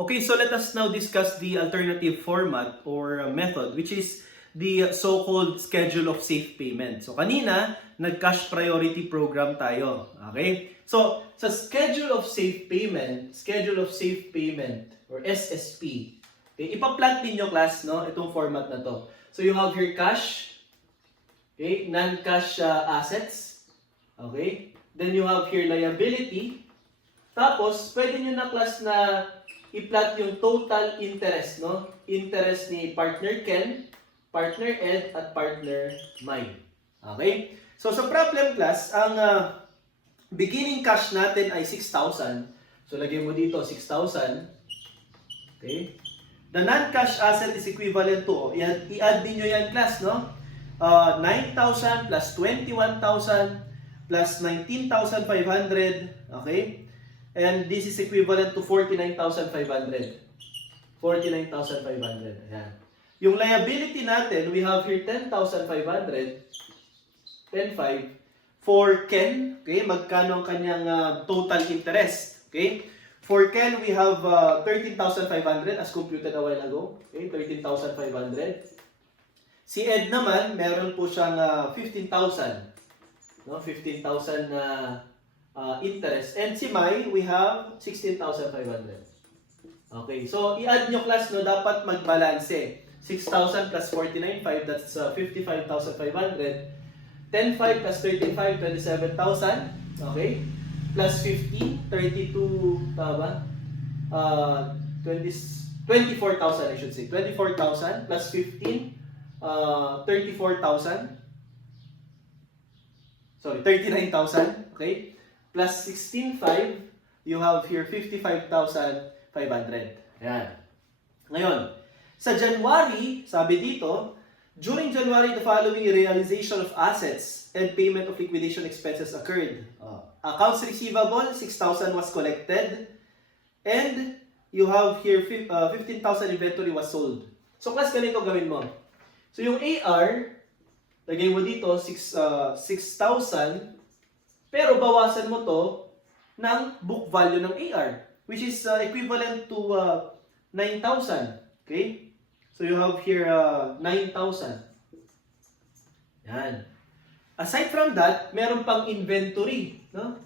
Okay, so let us now discuss the alternative format or method, which is the so-called schedule of safe payment. So kanina, nag-cash priority program tayo. Okay? So sa schedule of safe payment, or SSP, okay, ipa-plot ninyo class, no, itong format na to. So you have here cash, okay, non-cash assets, okay? Then you have here liability. Tapos, pwede nyo na class na i-plot yung total interest, no? Interest ni partner Ken, partner Ed, at partner Mike. Okay? So, sa problem class, ang beginning cash natin ay 6,000. So, lagay mo dito 6,000. Okay? The non-cash asset is equivalent to, i-add din nyo yan class, no? 9,000 plus 21,000 plus 19,500. Okay? And this is equivalent to 49,500. 49,500. Ayan. Yung liability natin, we have here 10,500. 10,500 for Ken. Okay, magkano ang kanyang total interest? Okay? For Ken, we have 13,500 as computed a while ago. Okay, 13,500. Si Ed naman, meron po siyang 15,000. No, 15,000 na interest. And si Mai, we have 16,500. Okay, so i-add nyo class, no, dapat mag-balance. 6,000 plus 49,500, that's 55,500. 10,500 plus 13,500, 27,000. Okay, plus 15, 32, tama ba? 24,000 I should say. 24,000 plus 15, 34,000. Sorry, 39,000. Okay. Plus 16,500, you have here 55,500. Ayan. Ngayon, sa January, sabi dito, during January, the following realization of assets and payment of liquidation expenses occurred. Accounts receivable, 6,000 was collected. And you have here 15,000 inventory was sold. So class, ganito gawin mo. So yung AR, lagay mo dito 6,000. Pero bawasan mo to ng book value ng AR, which is equivalent to 9,000. Okay? So you have here 9,000. Yan. Aside from that, meron pang inventory, no?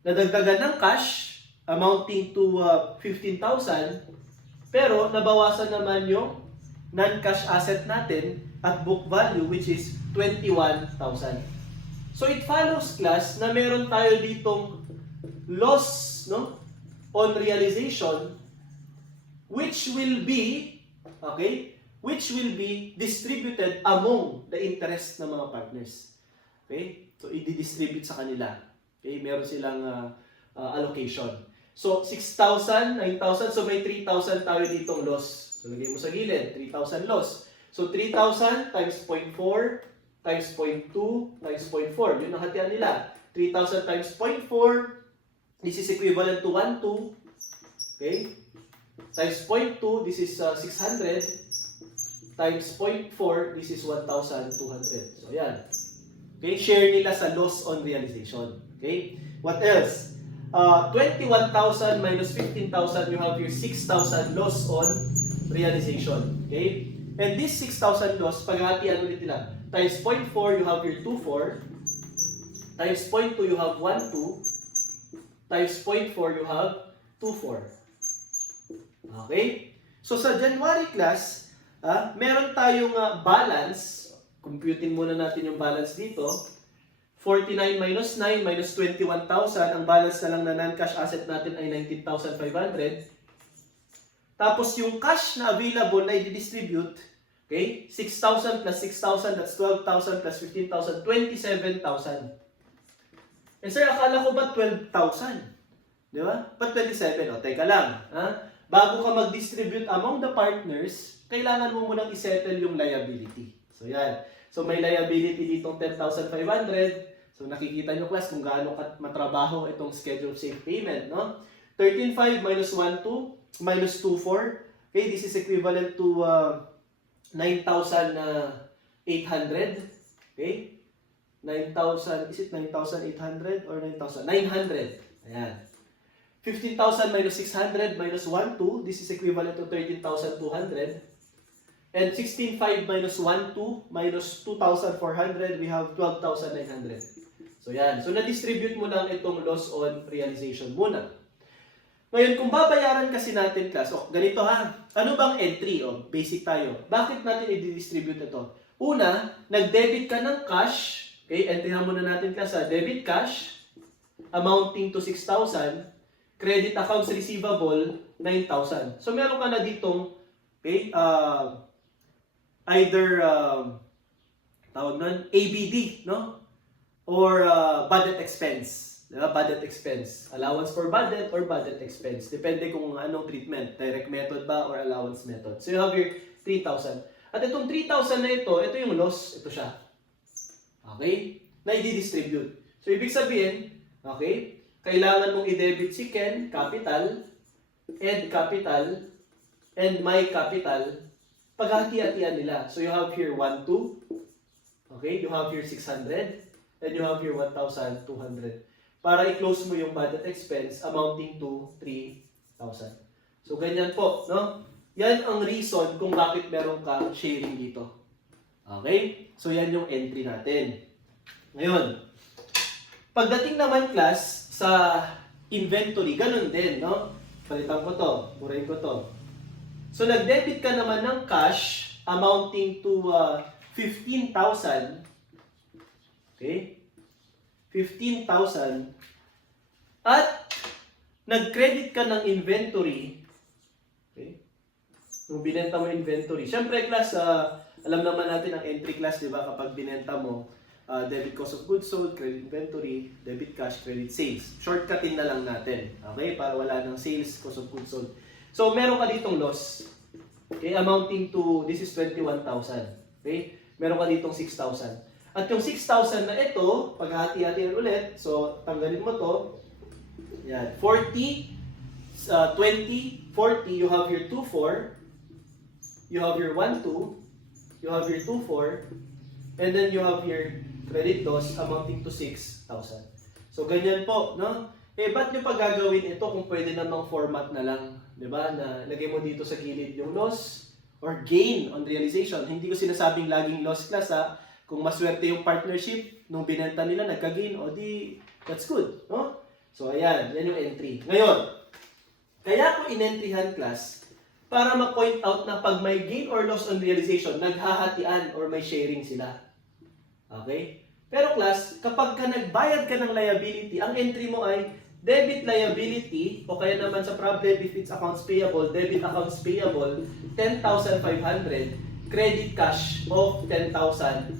Nadagdagan ng cash amounting to 15,000, pero nabawasan naman yung non-cash asset natin at book value, which is 21,000. So it follows class na meron tayo ditong loss, no, on realization, which will be distributed among the interest ng mga partners. Okay? So i-distribute sa kanila. Okay? Meron silang allocation. So 6,000, 9,000, so may 3,000 tayo ditong loss. So lagay mo sa gilid, 3,000 loss. So 3,000 times 0.4 times 0.2 times 0.4. Yun ang hatian nila. 3,000 times 0.4, this is equivalent to 1,2. Okay? Times 0.2, this is 600. Times 0.4, this is 1,200. So, yan. Okay? Share nila sa loss on realization. Okay? What else? 21,000 minus 15,000, you have your 6,000 loss on realization. Okay? And this 6,000 loss, paghatian ulit nila. Times 0.4, you have your 2,4. Times 0.2, you have 1,2. Times 0.4, you have 2,4. Okay? So sa January class, meron tayong balance. Computing muna natin yung balance dito. 49 minus 9 minus 21,000. Ang balance na lang na non-cash asset natin ay 19,500. Tapos yung cash na available na i-distribute, okay? 6,000 plus 6,000, that's 12,000 plus 15,000, 27,000. Eh sir, akala ko ba 12,000? Di ba? Ba't 27? O, teka lang. Bago ka mag-distribute among the partners, kailangan mo munang isettle yung liability. So yan. So may liability ditong 10,500. So nakikita nyo class kung gaano matrabaho itong schedule safe payment. No? 13,500 minus 1,2 minus 2,4. Okay, this is equivalent to 9,800. Okay? 9,000, is it 9,800 or 9,000? 900. Ayan. 15,000 minus 600 minus 1,2, this is equivalent to 13,200. And 16,500 minus 1,2 minus 2,400, we have 12,900. So yan. So na-distribute mo lang itong loss on realization muna. Ngayon, kung babayaran kasi natin class, ganito ha, ano bang entry? Basic tayo. Bakit natin i-distribute ito? Una, nag-debit ka ng cash, okay, entryhan muna natin class ha, debit cash, amounting to 6,000, credit accounts receivable, 9,000. So meron ka na ditong, okay, either, tawag nun, ABD, no? Or budget expense. Diba? Budget expense. Allowance for budget or budget expense. Depende kung anong treatment. Direct method ba or allowance method. So you have your 3,000. At itong 3,000 na ito yung loss. Ito siya. Okay? Na i-distribute. So ibig sabihin, okay, kailangan mong i-debit si Ken, capital, Ed, capital, and my capital. Paghati-hatian nila. So you have here 1, 2. Okay? You have here 600. And you have here 1,200. Para i-close mo yung budget expense amounting to 3,000. So, ganyan po, no? Yan ang reason kung bakit meron ka sharing dito. Okay? So, yan yung entry natin. Ngayon, pagdating naman class sa inventory, ganun din, no? Palitan ko to, burahin ko to. So, nag-debit ka naman ng cash amounting to 15,000. Okay? 15,000 at nag-credit ka ng inventory. Okay? Nung binenta mo inventory. Siyempre, class, alam naman natin ang entry class, di ba? Kapag binenta mo, debit cost of goods sold, credit inventory, debit cash, credit sales. Shortcutin na lang natin. Okay? Para wala ng sales, cost of goods sold. So, meron ka ditong loss. Okay? Amounting to, this is 21,000. Okay? Meron ka ditong 6,000. At yung 6,000 na ito, paghati-hatian ulit, so tanggalin mo to, yan, 40, 20, 40, you have your 2,4, you have your 1,2, you have your 2,4, and then you have your credit loss amounting to 6,000. So ganyan po, no? Ba't nyo pa gagawin ito kung pwede namang format na lang, di ba? Na lagay mo dito sa gilid yung loss or gain on realization. Hindi ko sinasabing laging loss class ha. Kung maswerte yung partnership, nung binenta nila, nagka-gain, o di, that's good, no? So, ayan, yan yung entry. Ngayon, kaya ko in-entryhan class, para ma-point out na pag may gain or loss on realization, naghahatian or may sharing sila. Okay? Pero class, kapag ka nagbayad ka ng liability, ang entry mo ay debit liability, o kaya naman sa problem if it's accounts payable, debit accounts payable, 10,500, credit cash of 10,500.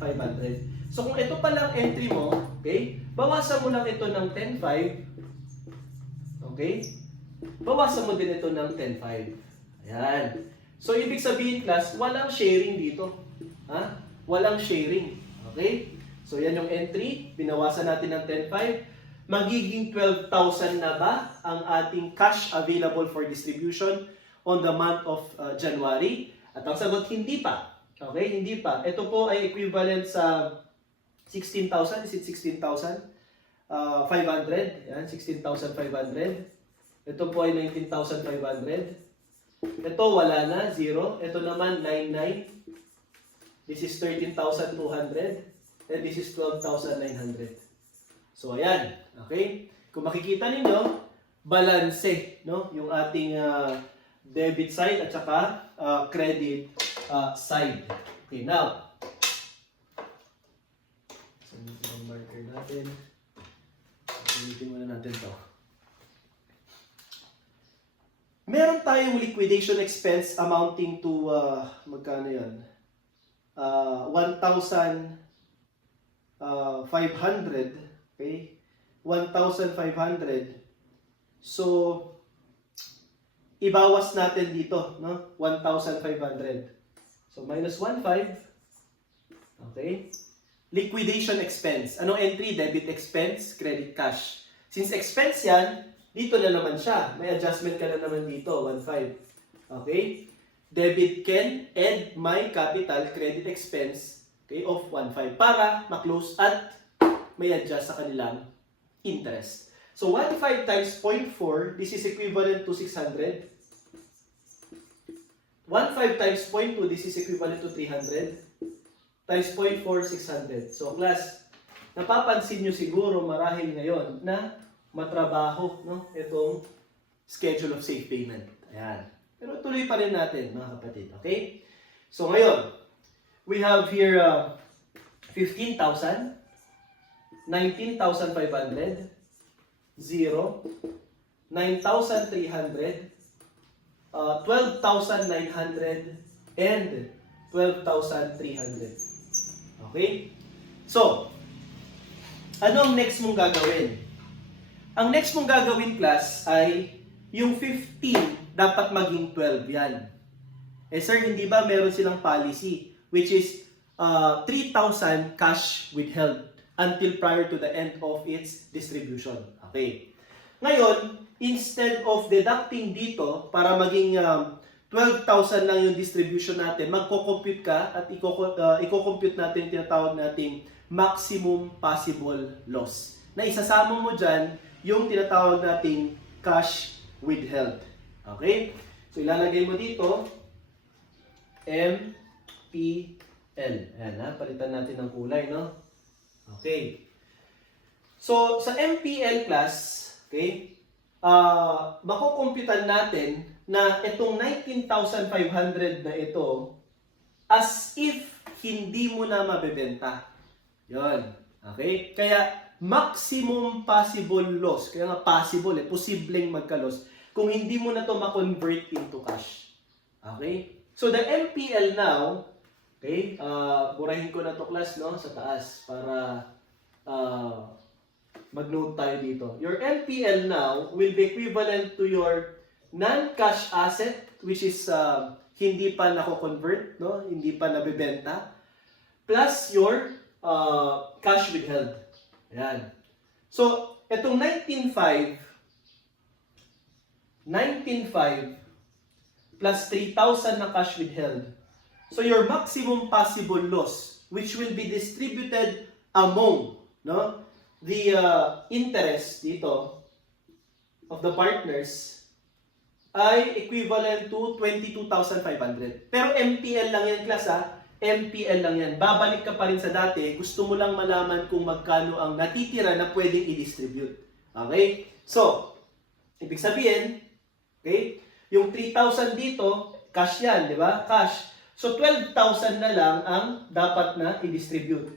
So kung ito pa lang entry mo, okay, bawasan mo lang ito ng 10,500. Okay? Bawasan mo din ito ng 10,500. Ayan. So ibig sabihin class, walang sharing dito. Ha? Walang sharing. Okay? So yan yung entry, binawasan natin ng 10,500. Magiging 12,000 na ba ang ating cash available for distribution on the month of January? At ang sagot, hindi pa. Okay, hindi pa. Ito po ay equivalent sa 16,000. Is it 16,500? Yan, 16,500. Ito po ay 19,500. Ito, wala na, 0. Ito naman, 99. This is 13,200. And this is 12,900. So, ayan. Okay? Kung makikita ninyo, balanse, no? Yung ating debit side at saka credit side. Okay, now. So, yung marker natin. Ulitin muna natin to. Meron tayong liquidation expense amounting to, magkano yun? 1,500. Okay? 1,500. So, ibawas natin dito, no? 1,500. So, minus 1,500. Okay? Liquidation expense. Anong entry? Debit expense, credit cash. Since expense yan, dito na naman siya. May adjustment ka na naman dito, 1,500. Okay? Debit Ken, Ed, my capital, credit expense, okay, of 1,500 para ma-close at may adjust sa kanilang interest. So 1.5 times 0.4, this is equivalent to 600. 1.5 times 0.2, this is equivalent to 300. Times 0.4, 600. So class, napapansin nyo siguro marahil ngayon na matrabaho, no, itong schedule of safe payment. Ayan. Pero tuloy pa rin natin, mga kapatid. Okay? So ngayon, we have here 15,000, 19,500, 0, 9,300, 12,900, and 12,300. Okay? So, ano ang next mong gagawin? Ang next mong gagawin, class, ay yung 15 dapat maging 12 yan. Eh sir, hindi ba meron silang policy which is 3,000 cash withheld until prior to the end of its distribution. Okay. Ngayon, instead of deducting dito para maging 12,000 lang yung distribution natin, magko-compute ka at i-compute natin tinatawag nating maximum possible loss. Na isasama mo dyan yung tinatawag nating cash withheld. Okay? So ilalagay mo dito MPL. Ayan ha, palitan natin ng kulay, no? Okay. So sa MPL class, okay, makukumputan natin na itong 19,500 na ito as if hindi mo na mabebenta. Yon. Okay? Kaya maximum possible loss. Kaya nga possible, posibleng magka-loss kung hindi mo na to ma-convert into cash. Okay? So the MPL now, okay, burahin ko na to class, no, sa taas para mag-note tayo dito. Your MPL now will be equivalent to your non-cash asset, which is hindi pa nako-convert, no, hindi pa nabebenta, plus your cash withheld. Ayan. So, itong 19.5 plus 3,000 na cash withheld. So, your maximum possible loss, which will be distributed among, no, the interest dito of the partners ay equivalent to 22,500. Pero MPL lang yan, class, ha? MPL lang yan. Babalik ka pa rin sa dati. Gusto mo lang malaman kung magkano ang natitira na pwedeng i-distribute. Okay? So, ibig sabihin, okay, yung 3,000 dito, cash yan, di ba? Cash. So, 12,000 na lang ang dapat na i-distribute.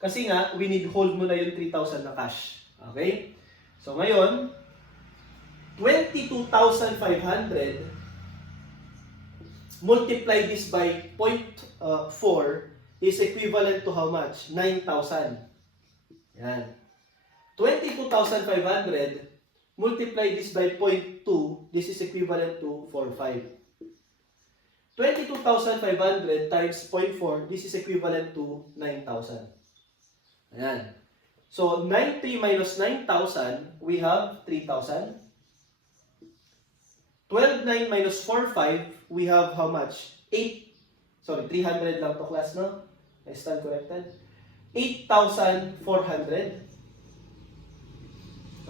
Kasi nga, we need hold mo na yung 3,000 na cash. Okay? So, ngayon, 22,500 multiply this by 0.4 is equivalent to how much? 9,000. Yan. 22,500 multiply this by 0.2, this is equivalent to 4,500. 22,500 times 0.4, this is equivalent to 9,000. Ayan. So, 9,300 minus 9,000, we have 3,000. 12,900 minus 4,500, we have how much? 300 lang to class, no? I stand corrected. 8,400.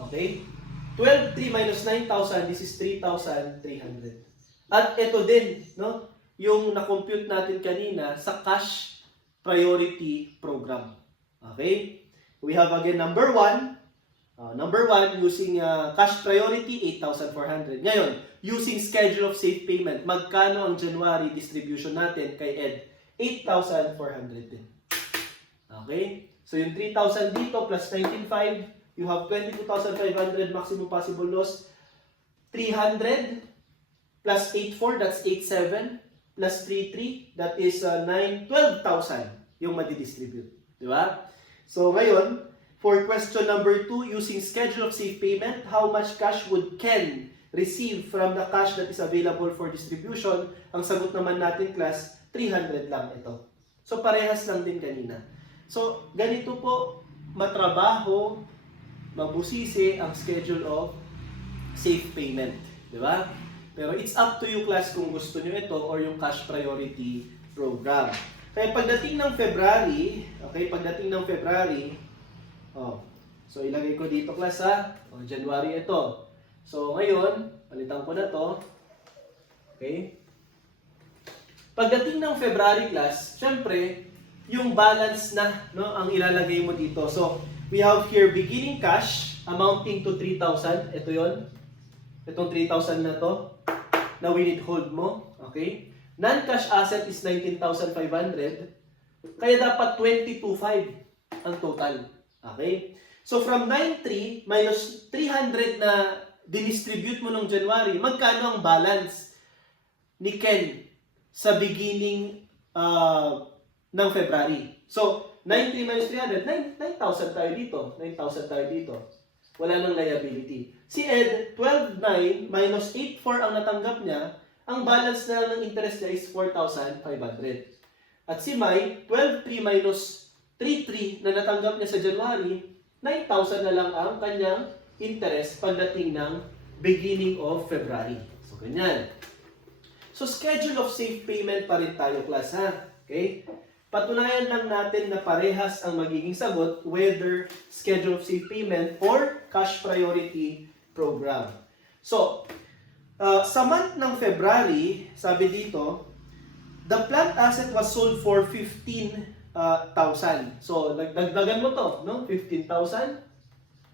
Okay? 12,300 minus 9,000, this is 3,300. At ito din, no? Yung na-compute natin kanina sa cash priority program. Okay? We have again number 1. Number 1, using cash priority, 8,400. Ngayon, using schedule of safe payment, magkano ang January distribution natin kay Ed? 8,400 din. Okay? So, yung 3,000 dito plus 19,500, you have 22,500 maximum possible loss. 300 plus 8,400, that's 8,700. Plus 3,300, that is 12,000 yung madidistribute. Di ba? So, ngayon, for question number 2, using schedule of safe payment, how much cash would Ken receive from the cash that is available for distribution? Ang sagot naman natin, class, 300 lang ito. So, parehas lang din kanina. So, ganito po matrabaho, mabusisi ang schedule of safe payment. Di ba? Pero it's up to you, class, kung gusto nyo ito or yung cash priority program. Kaya pagdating ng February, okay, So, ilagay ko dito class ha. O, January ito. So, ngayon, palitan ko na to. Okay? Pagdating ng February class, syempre, yung balance na no, ang ilalagay mo dito. So, we have here beginning cash amounting to 3,000. Ito yon. Itong 3,000 na to na withhold mo. Okay? Non-cash asset is 19,500. Kaya dapat 22,500 ang total. Okay? So from 9,300 minus 300 na dinistribute mo noong January, magkano ang balance ni Ken sa beginning ng February? So 9,300 minus 300, 9,000 tayo dito. 9,000 tayo dito. Wala nang liability. Si Ed, 12,900 minus 8,400 ang natanggap niya, ang balance na lang ng interest niya is 4,500. At si Mai, 12,300 minus 3,300 na natanggap niya sa January, 9,000 na lang ang kanyang interest pagdating ng beginning of February. So, ganyan. So, schedule of safe payment pa rin tayo, class, ha? Okay? Patunayan lang natin na parehas ang magiging sagot whether schedule of safe payment or cash priority program. So, sa month ng February, sabi dito, the plant asset was sold for 15,000. So, dagdagan mo to, no? 15,000.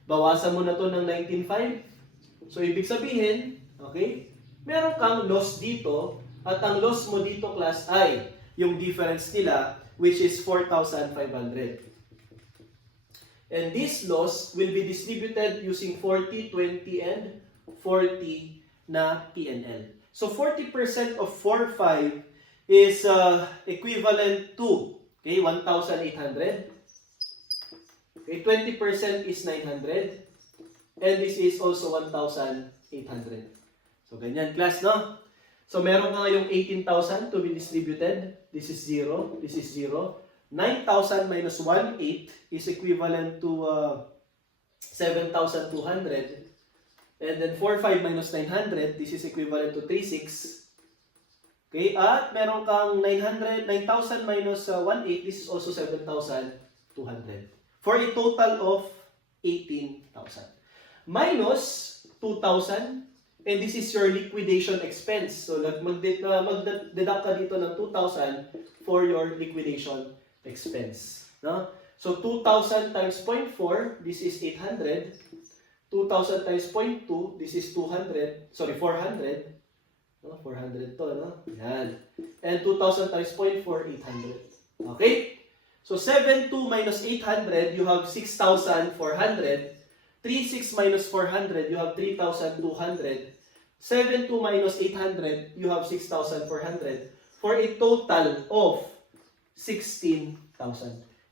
Bawasan mo na to ng 19,500. So, ibig sabihin, okay, meron kang loss dito at ang loss mo dito, class, ay yung difference nila, which is 4,500. And this loss will be distributed using 40, 20, and 40 na P&L. So 40% of 4,500 is equivalent to 1,800. Okay, 20% is 900. And this is also 1,800. So ganyan, class, no? So meron ka ngayong 18,000 to be distributed. This is 0. This is 0. 9,000 minus 1,800 is equivalent to 7,200. And then 4,500 minus 900, this is equivalent to 3,600. Okay, at meron kang 9,000 minus 1,800, this is also 7,200. For a total of 18,000. Minus 2,000, and this is your liquidation expense. So mag-deduct ka dito ng 2,000 for your liquidation expense. No? So 2,000 times 0.4, this is 800. 2,000 times 0.2, this is 400. No, 400 to, no? Yan. And 2,000 times 0.4, 800. Okay? So 7,2 minus 800, you have 6,400. 3,6 minus 400, you have 3,200. 7,2 minus 800, you have 6,400. For a total of 16,000.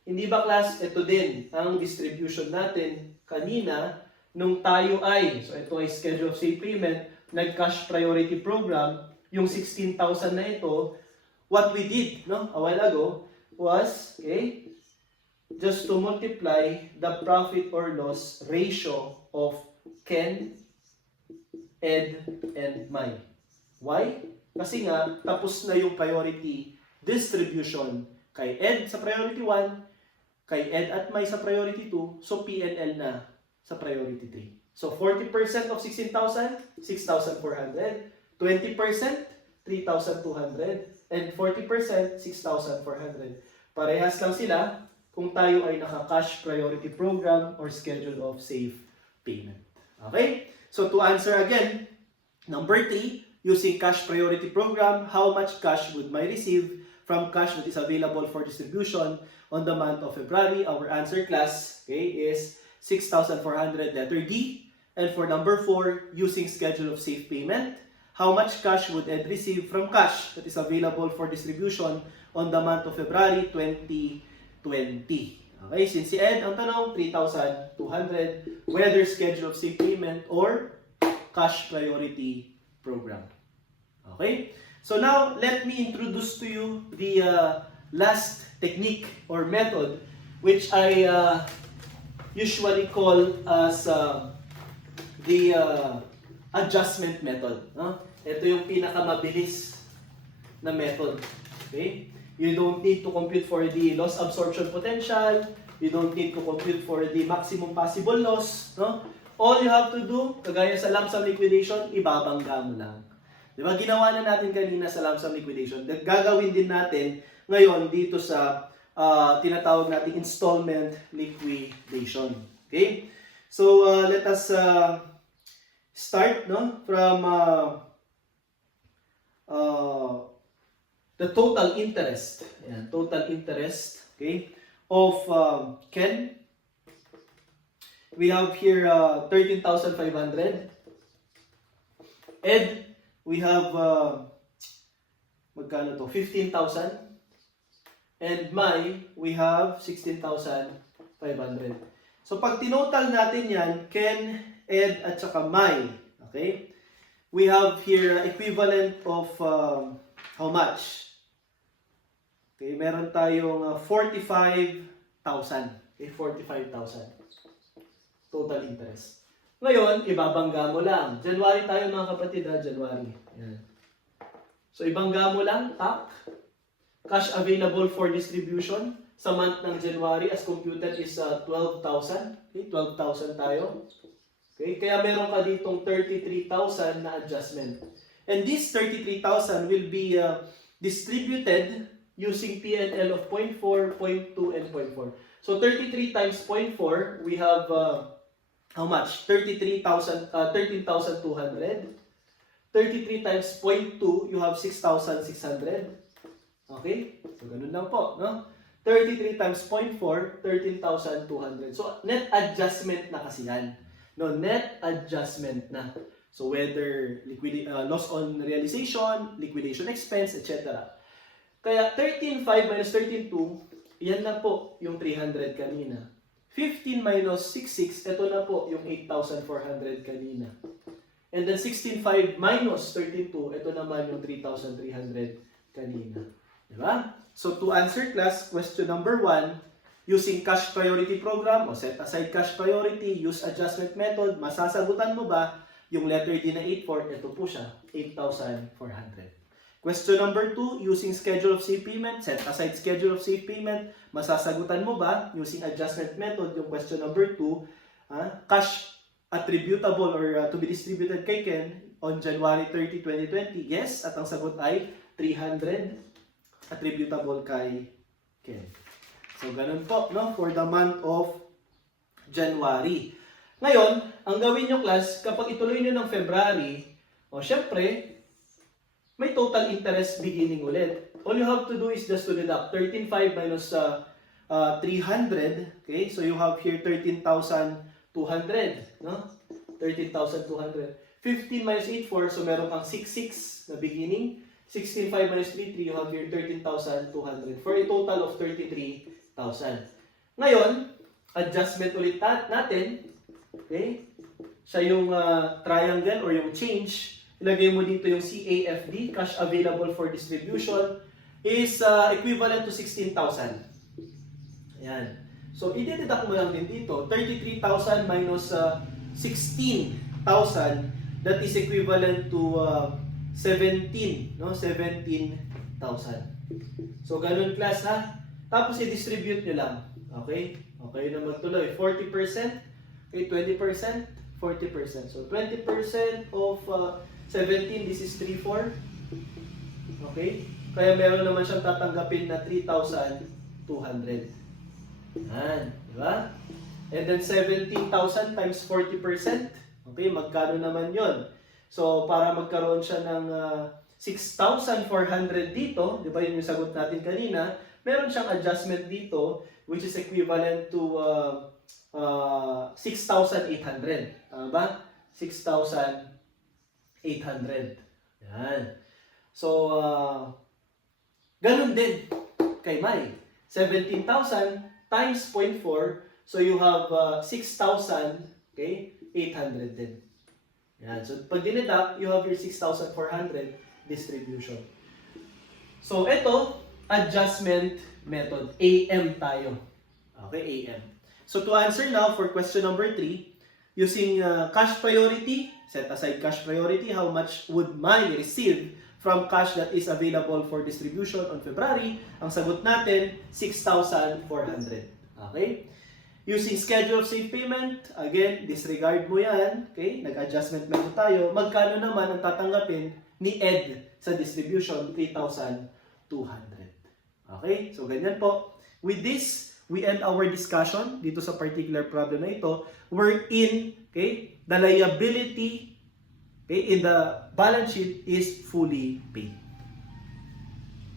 Hindi ba, class? Ito din ang distribution natin kanina nung tayo ay, so ito ay schedule of safe payment, nag-cash priority program, yung 16,000 na ito, what we did, no, a while ago, was, okay, just to multiply the profit or loss ratio of Ken, Ed, and Mai. Why? Kasi nga, tapos na yung priority distribution kay Ed sa priority 1, kay Ed at Mai sa priority 2, so P&L na sa priority 3. So 40% of 16,000, 6,400. 20%, 3,200. And 40%, 6,400. Parehas lang sila kung tayo ay naka-cash priority program or schedule of safe payment. Okay? So to answer again, number 3, using cash priority program, how much cash would I receive from cash that is available for distribution on the month of February? Our answer, class, okay, is 6,400, letter D. And for number 4, using schedule of safe payment, how much cash would Ed receive from cash that is available for distribution on the month of February 2020? Okay, since si Ed, ang tanong, 3,200, whether schedule of safe payment or cash priority program. Okay, so now let me introduce to you the last technique or method which I usually call as the adjustment method. No? Ito yung pinakamabilis na method. Okay? You don't need to compute for the loss absorption potential. You don't need to compute for the maximum possible loss, no? All you have to do, kagaya sa lump sum liquidation, ibabangga mo lang. Di ba? Ginawa na natin kanina sa lump sum liquidation. Gagawin din natin ngayon dito sa tinatawag nating installment liquidation. Okay? So, let us start, no, from the total interest. Ayan, total interest, okay, of Ken. We have here 13,500. Ed, we have magkano to? 15,000. And Mai, we have 16,500. So pag tinotal natin yan, Ken, Ed, at saka Mai, okay? We have here equivalent of how much? Okay, meron tayong 45,000. Okay, 45,000. Total interest. Ngayon, ibabangga mo lang. January tayo mga kapatid, January. Ayan. So, ibangga mo lang, tak. Cash available for distribution sa month ng January as computed is 12,000. Okay, 12,000 tayo. Okay, kaya meron ka ditong 33,000 na adjustment. And this 33,000 will be distributed using P&L of 0.4, 0.2, and 0.4. So 33 times 0.4, we have how much? 13,200. 33 times 0.2, you have 6,600. Okay? So ganun lang po, no? 33 times 0.4, 13,200. So net adjustment na kasi yan. No, net adjustment na. So whether loss on realization, liquidation expense, etc. Kaya 13.5 minus 13.2, yan na po yung 300 kanina. 15 minus 6.6, ito na po yung 8,400 kanina. And then 16.5 minus 13.2, ito naman yung 3,300 kanina. Diba? So to answer class, question number 1, using cash priority program o set aside cash priority, use adjustment method, masasagutan mo ba yung letter D na 8.4? Ito po siya, 8,400. Question number 2, using schedule of safe payment, set aside schedule of safe payment, masasagutan mo ba using adjustment method yung question number 2, cash attributable or to be distributed kay Ken on January 30, 2020? Yes, at ang sagot ay 300 attributable kay Ken. So, ganun po, no, for the month of January. Ngayon, ang gawin nyo class, kapag ituloy nyo ng February, syempre, may total interest beginning ulit. All you have to do is just to deduct 13.5 minus 300. Okay, so you have here 13,200. No? 13,200. 15 minus 8.4, so meron kang 6.6 na beginning. 16.5 minus 3.3, you have here 13,200 for a total of 33,000. Ngayon, adjustment ulit natin. Okay? Siya yung triangle or yung change. Ilagay mo dito yung CAFD, cash available for distribution, is equivalent to 16,000. Ayan. So, i-deduct mo lang din dito, 33,000 minus 16,000, that is equivalent to 17, no? 17,000. So, ganun class ha. Tapos, i-distribute nyo lang. Okay? Okay na magtuloy. 40%, okay, 20%, 40%. So, 20% of 17, this is 3,400. Okay? Kaya meron naman siyang tatanggapin na 3,200. Yan. Diba? And then 17,000 times 40%. Okay? Magkano naman yon? So, para magkaroon siya ng 6,400 dito, di ba yun yung sagot natin kanina, meron siyang adjustment dito, which is equivalent to 6,800. Tama ba? 6,800. Yan. So, ganun din kay Mai. 17,000 times 0.4, so you have 6,000, okay, 800 din. Yan. So, pag dineduct, you have your 6,400 distribution. So, ito, adjustment method. AM tayo. Okay, AM. So, to answer now for question number 3, using cash priority, set aside cash priority, how much would Mai receive from cash that is available for distribution on February? Ang sagot natin, 6,400. Okay? Using schedule of safe payment, again, disregard mo yan. Okay? Nag-adjustment menu tayo. Magkano naman ang tatanggapin ni Ed sa distribution? 3,200. Okay? So, ganyan po. With this, we end our discussion dito sa particular problem na ito. Wherein, okay, the liability, okay, in the balance sheet is fully paid.